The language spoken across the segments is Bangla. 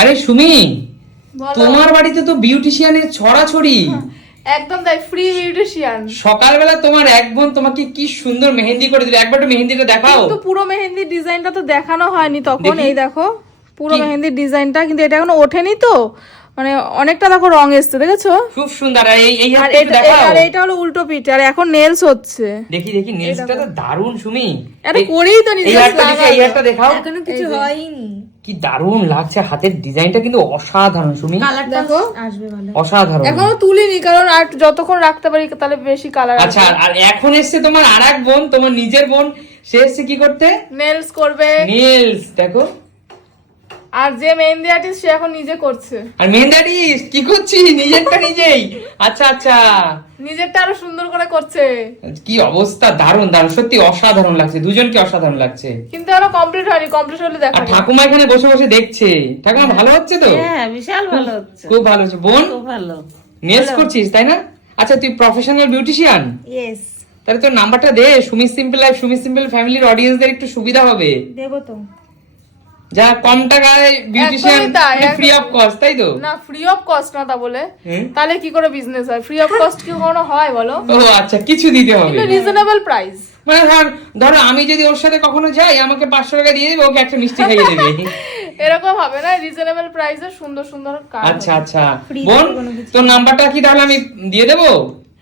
আরে সুমি তোমার বাড়িতে তো বিউটিশিয়ানের ছড়াছড়ি। একদম তাই ফ্রি বিউটিশিয়ান সকালবেলা তোমার এক বোন তোমাকে কি সুন্দর মেহেন্দি করে দিল। একবার একটু মেহেন্দিটা দেখাও। কিন্তু পুরো মেহেন্দির ডিজাইনটা তো দেখানো হয়নি তখন এই দেখো পুরো? মেহেন্দির ডিজাইনটা কিন্তু এটা এখনও ওঠেনি তো। মানে অনেকটা দেখো রং এসছে দেখেছ? খুব সুন্দর আর এই এই আর এটা দেখাও। আর এটা হলো উল্টো পিঠ আর এখন নেলস হচ্ছে। দেখি দেখি নেলসটা তো দারুণ সুমি। এটা করেই তো নিজে এই হাতটা দেখাও। এখনও কিছু হয়নি। কি দারুণ লাগছে হাতের ডিজাইনটা কিন্তু অসাধারণ সুমি। দেখো। আসবে ভালো। অসাধারণ। এখনও তুলিনি কারণ আর যতক্ষণ রাখতে পারি তাহলে বেশি কালার আচ্ছা আর- আর এখন এসছে তোমার আর এক বোন তোমার নিজের বোন। সে এসছে কি করতে? নেলস করবে। নেলস দেখো। আর যে মেহেন্দি আর্টিস্ট সে এখন নিজে করছে। আর মেহেন্দারি কি করছি নিজেরটা নিজেই। আচ্ছা আচ্ছা। নিজেরটা আরও সুন্দর করে করছে। কি অবস্থা? দারুণ দারুণ। সত্যি অসাধারণ লাগছে। দুজনকে অসাধারণ লাগছে। কিন্তু এখনও কমপ্লিট হয়নি। কমপ্লিট হলে আর দেখা ঠাকুমা এখানে বসে বসে দেখছে। ঠাকুমা ভালো হচ্ছে তো? হ্যাঁ বিশাল ভালো হচ্ছে। খুব ভালো হচ্ছে। বোন? খুব ভালো। করছিস তাই না? আচ্ছা তুই প্রফেশনাল বিউটিশিয়ান ইয়েস তাহলে তোর নাম্বারটা দে। Sumi simple life Sumi simple ফ্যামিলির অডিয়েন্সদের একটু সুবিধা হবে। দেবো তো। যা কম টাকায় বিউটিশিয়ান ফ্রি অফ কস্ট তাই তো? না ফ্রি অফ কস্ট না তা বলে। তাহলে কি করে বিজনেস হয়? ফ্রি অফ কস্ট কি কোনো হয় বলো? ও আচ্ছা কিছু দিতে হবে। কিন্তু রিজনেবল প্রাইস মানে ধর ধরো আমি যদি ওর সাথে কখনো যাই আমাকে পাঁচশো টাকা দিয়ে দেবে ওকে একটা মিষ্টি খাইয়ে দেবে। এরকম হবে না রিজনেবল প্রাইসে সুন্দর সুন্দর কাজ আচ্ছা। আচ্ছা। বোন তে তোর নাম্বারটা কি তাহলে আমি দিয়ে দেবো?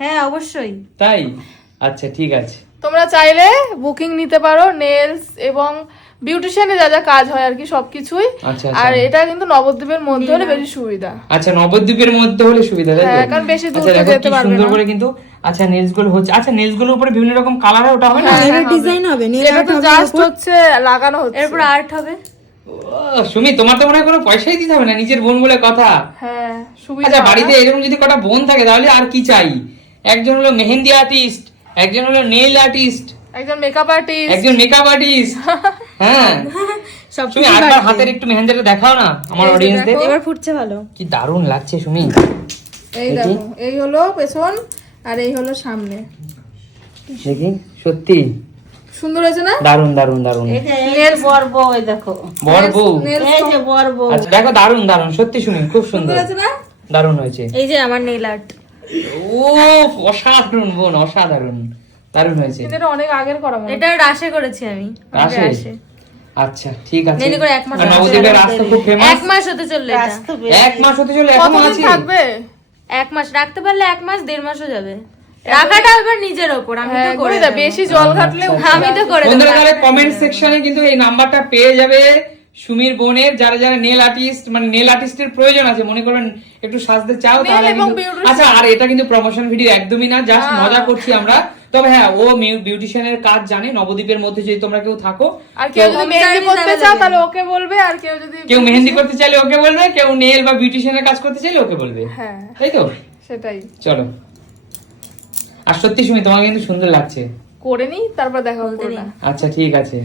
হ্যাঁ অবশ্যই। তাই? আচ্ছা ঠিক আছে। তোমরা চাইলে বুকিং নিতে পারো নেলস এবং বিউটিশিয়ানে যা যা কাজ হয় আর কি সবকিছুই। আচ্ছা আর আচ্ছা এটা কিন্তু নবদ্বীপের মধ্যে হলে বেশি সুবিধা। আচ্ছা নবদ্বীপের মধ্যে হলে সুবিধা তাই তো? হ্যাঁ, কারণ বেশি দূর আচ্ছা, দেখো যেতে পারবে সুন্দর করে কিন্তু আচ্ছা নেলসগুলো হচ্ছে আচ্ছা নেলসগুলোর উপরে বিভিন্ন রকম কালার ওটা হবে না? হ্যাঁ, এর ডিজাইন হবে। নীল এটা আর্ট তো জাস্ট হচ্ছে লাগানো হচ্ছে। এরপর আর্ট হবে। সুমি তোমার তো মনে হয় কোনো পয়সাই দিতে হবে না নিজের বোন বলে কথা? হ্যাঁ সুবিধা আচ্ছা বাড়িতে এরকম যদি কটা বোন থাকে তাহলে আর কি চাই? একজন হলো মেহেন্দি আর্টিস্ট একজন হলো নেইল আর্টিস্ট একজন মেকআপ আর্টিস্ট একজন মেকআপ আর্টিস্ট হ্যাঁ। সব তুমি একবার হাতের একটু মেহেন্দিটা দেখাও না আমার অডিয়েন্সদের এবার ফুটছে ভালো। কি দারুণ লাগছে সুমি এই দেখো। এই হলো পেছন আর এই হলো সামনে। দেখি সত্যি। সুন্দর হয়েছে না? দারুণ দারুণ দারুণ। এই যে এই যে বর বউ এই দেখো। বর বউ? Nails এই যে বর বউ। আচ্ছা দেখো দারুণ দারুণ। সত্যি সুমি খুব সুন্দর। হয়েছে না? দারুণ হয়েছে। এই যে আমার নেল আর্ট। ও অসাধারণ বোন অসাধারণ। দারুণ হয়েছে। কিন্তু এটা অনেক আগের করা মনে এটা রাশে করেছি আমি। রাশে? আচ্ছা ঠিক আছে। দেরি করে এক মাস নবদ্বীপের রাস্তা খুব ফেমাস এক মাস হতে চলল এটা। এক মাস হতে চলে এখনও আছে? থাকবে? এক মাস রাখতে পারলে এক মাস দেড় মাসও যাবে। রাখাটা এবার নিজের ওপর আমি হ্যাঁ তো করে করে দেবো। বেশি জল ঘাটলে আমি তো করে দেবো। বন্ধুরা কমেন্ট সেকশনে কিন্তু এই নাম্বারটা পেয়ে যাবে। সুমির বোনের যারা যারা নেল আর্টিস্ট মানে নেল আর্টিস্টের প্রয়োজন আছে মনে করেন একটু সাজতে চাও তাহলে। আচ্ছা আর এটা কিন্তু প্রমোশন ভিডিও একদমই না জাস্ট মজা করছি আমরা। তবে হ্যাঁ ও বিউটিশিয়ানের কাজ জানে নবদ্বীপের মধ্যে যদি তোমরা কেউ থাকো আর কেউ যদি মেহেন্দি করতে চাও তাহলে ওকে বলবে আর কেউ যদি কেউ মেহেন্দি করতে চাইলে ওকে বলবে কেউ নেল বা বিউটিশিয়ানের কাজ করতে চাইলে ওকে বলবে। হ্যাঁ। তাই তো? সেটাই। চলো। আর সত্যি সুমি তোমাকে কিন্তু সুন্দর লাগছে। করে নি তারপর দেখা হবে আচ্ছা ঠিক আছে।